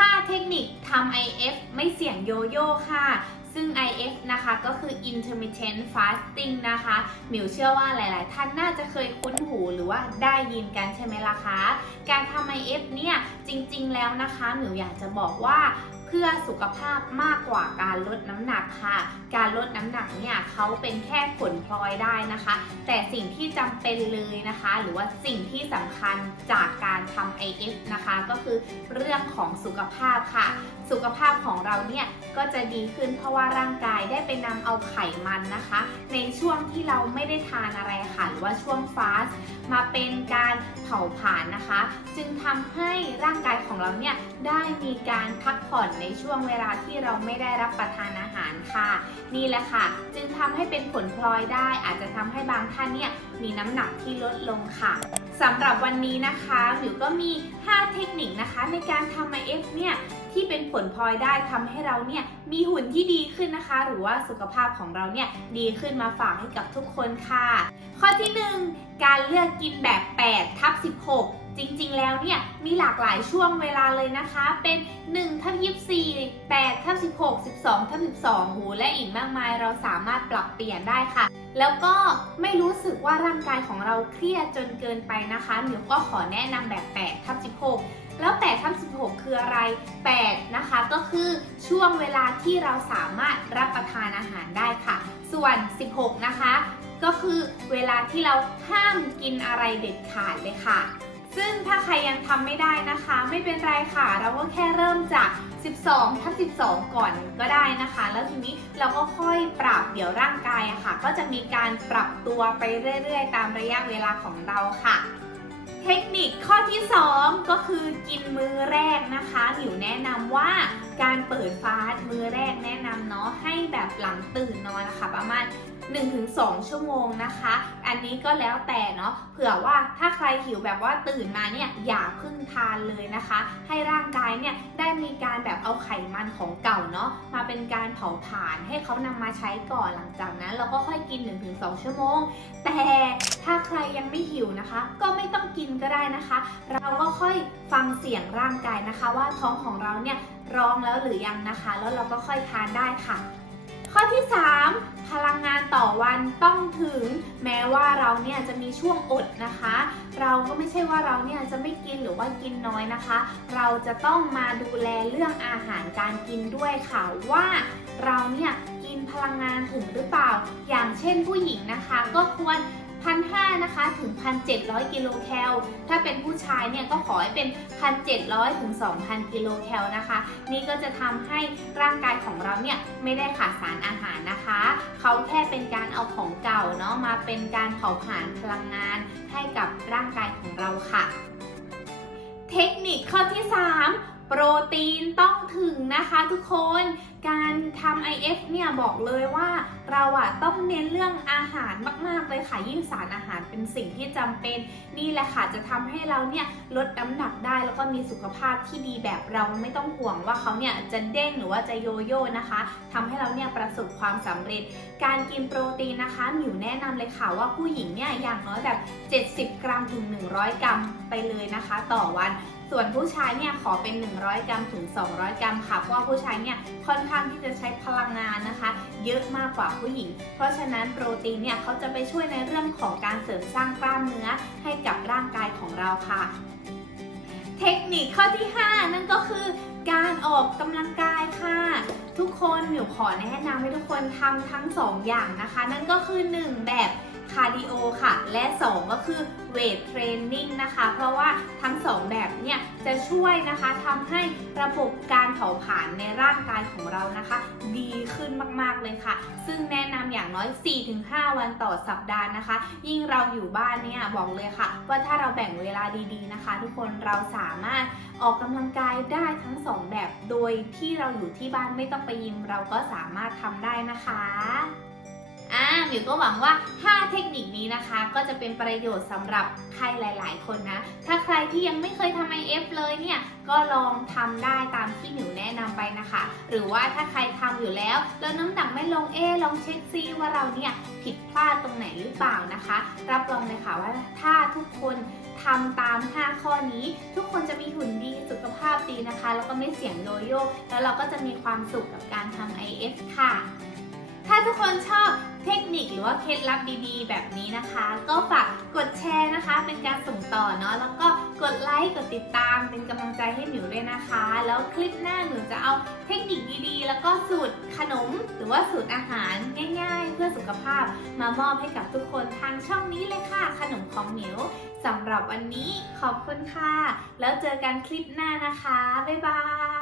5 เทคนิคทำ IF ไม่เสี่ยงโยโย่ค่ะ ซึ่ง IF นะคะก็คือ intermittent fasting นะคะหมิวเชื่อว่าหลาย ๆ ท่านน่าจะเคยคุ้นหูหรือว่าได้ยินกันใช่ไหมล่ะคะ การทำ IF เนี่ยจริง ๆ แล้วนะคะหมิวอยากจะบอกว่าเพื่อสุขภาพมากกว่าการลดน้ำหนักค่ะ การลดน้ำหนักเนี่ย เขาเป็นแค่ผลพลอยได้นะคะ แต่สิ่งที่จำเป็นเลยนะคะ หรือว่าสิ่งที่สำคัญจากการทำ IF นะคะ ก็คือเรื่องของสุขภาพค่ะ ขภาพของเราเนี่ยก็จะดีขึ้นเพราะว่าร่างกายได้ไปนำเอาไขมันนะคะ ในช่วงที่เราไม่ได้ทานอะไรค่ะหรือว่าช่วงฟาสต์มาเป็นการเผาผลาญนะคะ จึงทำให้ร่างกายของเราเนี่ยได้มีการพักผ่อนในช่วงเวลาที่เราไม่ได้รับประทานอาหารค่ะ นี่แหละค่ะ จึงทำให้เป็นผลพลอยได้ อาจจะทำให้บางท่านเนี่ยมีน้ำหนักที่ลดลงค่ะสำหรับวันนี้นะคะหมิวก็มี 5 เทคนิคนะคะ ในการทำ IF เนี่ย ที่เป็นผลพลอยได้ทำให้เราเนี่ยมีหุ่นที่ดีขึ้นนะคะ หรือว่าสุขภาพของเราเนี่ยดีขึ้นมาฝากให้กับทุกคนค่ะ ข้อที่ 1 การเลือกกินแบบ8ทับ16 จริงๆ แล้วเนี่ยมีหลากหลายช่วงเวลาเลยนะคะ เป็น1ทับ24 8ทับ16 12ทับ12หูและอีกมากมายเราสามารถปรับเปลี่ยนได้ค่ะ แล้วก็ไม่รู้สึกว่าร่างกายของเราเครียดจนเกินไปนะคะหมิวก็ขอแนะนำแบบ8ทับ16แล้ว8ทับ16 คืออะไร 8 นะคะ ก็คือช่วงเวลาที่เราสามารถรับประทานอาหารได้ค่ะ ส่วน 16 นะคะ ก็คือเวลาที่เราห้ามกินอะไรเด็ดขาดเลยค่ะ ซึ่งถ้าใครยังทำไม่ได้นะคะ ไม่เป็นไรค่ะ เราก็แค่เริ่มจาก 12ทับ12 ก่อนก็ได้นะคะ แล้วทีนี้เราก็ค่อยปรับเดี๋ยวร่างกายอะค่ะ ก็จะมีการปรับตัวไปเรื่อยๆ ตามระยะเวลาของเราค่ะเทคนิคข้อที่ 2 ก็คือกินมือแรกนะคะหมิวแนะนำว่าการเปิดฟาสต์มือแรกแนะนำเนาะให้แบบหลังตื่นนอนนะคะ ประมาณ 1-2 ชั่วโมงนะคะ อันนี้ก็แล้วแต่เนาะเผื่อว่าถ้าใครหิวแบบว่าตื่นมาเนี่ยอย่าเพิ่งทานเลยนะคะ ให้ร่างกายเนี่ยได้มีการแบบเอาไขมันของเก่าเนาะมาเป็นการเผาผลาญให้เขานำมาใช้ก่อนหลังจากนั้น เราก็ค่อยกิน 1-2 ชั่วโมง แต่ถ้าใครยังไม่หิวนะคะ ก็ไม่ต้องกินก็ได้นะคะ เราก็ค่อยฟังเสียงร่างกายนะคะ ว่าท้องของเราเนี่ยร้องแล้วหรือยังนะคะ แล้วเราก็ค่อยทานได้ค่ะ ข้อที่ 3 พลังงานต่อวันต้องถึง แม้ว่าเราเนี่ยจะมีช่วงอดนะคะ เราก็ไม่ใช่ว่าเราเนี่ยจะไม่กินหรือว่ากินน้อยนะคะ เราจะต้องมาดูแลเรื่องอาหารการกินด้วยค่ะว่าเราเนี่ยกินพลังงานถึงหรือเปล่า อย่างเช่นผู้หญิงนะคะ ก็ควร 1,500นะคะถึง 1,700 กิโลแคล ถ้าเป็นผู้ชายเนี่ยก็ขอให้เป็น 1,700 ถึง 2,000 กิโลแคลนะคะ นี่ก็จะทำให้ร่างกายของเราเนี่ยไม่ได้ขาดสารอาหารนะคะ เขาแค่เป็นการเอาของเก่าเนาะมาเป็นการเผาผลาญพลังงานให้กับร่างกายของเราค่ะ เทคนิคข้อที่ 3 โปรตีนต้องถึงนะคะทุกคน การทำ IF เนี่ยบอกเลยว่าเราอะต้องเน้นเรื่องอาหารมาก ๆ เลยค่ะ ยิ่งสารอาหารเป็นสิ่งที่จำเป็น นี่แหละค่ะจะทำให้เราเนี่ยลดน้ำหนักได้แล้วก็มีสุขภาพที่ดีแบบเราไม่ต้องห่วงว่าเขาเนี่ยจะเด้งหรือว่าจะโยโย่นะคะทำให้เราเนี่ยประสบความสำเร็จ การกินโปรตีนนะคะหมิวแนะนำเลยค่ะว่าผู้หญิงเนี่ยอย่างน้อยแบบ 70 กรัมถึง 100 กรัมไปเลยนะคะ ต่อวัน ส่วนผู้ชายเนี่ยขอเป็น 100 กรัมถึง 200 กรัมค่ะเพราะว่าผู้ชายเนี่ยค่อนข้างที่จะใช้พลังงานนะคะ เยอะมากกว่าผู้หญิง เพราะฉะนั้นโปรตีนเนี่ยเขาจะไปช่วยในเรื่องของการเสริมสร้างกล้ามเนื้อให้กับร่างกายของเราค่ะ เทคนิคข้อที่ 5 นั่นก็คือการออกกำลังกายค่ะ ทุกคนหมิวขอแนะนำให้ทุกคนทำทั้ง 2 อย่างนะคะ นั่นก็คือ 1 แบบคาร์ดิโอค่ะ และ 2 ก็คือเวทเทรนนิ่งนะคะ เพราะว่าทั้ง 2 จะช่วยนะคะทำให้ระบบการเผาผลาญในร่างกายของเรานะคะ ดีขึ้นมากๆเลยค่ะ ซึ่งแนะนำอย่างน้อย 4-5 วันต่อสัปดาห์นะคะ ยิ่งเราอยู่บ้านเนี่ยบอกเลยค่ะ ว่าถ้าเราแบ่งเวลาดีๆนะคะ ทุกคนเราสามารถออกกำลังกายได้ทั้งสองแบบ โดยที่เราอยู่ที่บ้านไม่ต้องไปยิมเราก็สามารถทำได้นะคะ อ่าหมิวก็หวังว่า 5 เทคนิคนี้นะคะ ก็จะเป็นประโยชน์สำหรับใครหลาย ๆ คนนะ ถ้าใครที่ยังไม่เคยทำ IF เลยเนี่ย ก็ลองทำได้ตามที่หมิวแนะนำไปนะคะ หรือว่าถ้าใครทำอยู่แล้ว แล้วน้ำหนักไม่ลงเอ๊ลองเช็คซิว่าเราเนี่ยผิดพลาดตรงไหนหรือเปล่านะคะ รับรองเลยค่ะว่าถ้าทุกคนทำตาม 5 ข้อนี้ ทุกคนจะมีหุ่นดีสุขภาพดีนะคะ แล้วก็ไม่เสี่ยงโยโย่แล้วเราก็จะมีความสุขกับการทำ IF ค่ะ ถ้าทุกคนชอบ รือว่าเคล็ดลับดีๆ แบบนี้นะคะ ก็ฝากกดแชร์นะคะ เป็นการส่งต่อเนาะแล้วก็กดไลค์กดติดตามเป็นกำลังใจให้หมิวด้วยนะคะ แล้วคลิปหน้าหมิวจะเอาเทคนิคดีๆ แล้วก็สูตรขนม หรือว่าสูตรอาหารง่ายๆ เพื่อสุขภาพมามอบให้กับทุกคนทางช่องนี้เลยค่ะ ขนมของหมิวสำหรับวันนี้ขอบคุณค่ะ แล้วเจอกันคลิปหน้านะคะ บ๊ายบาย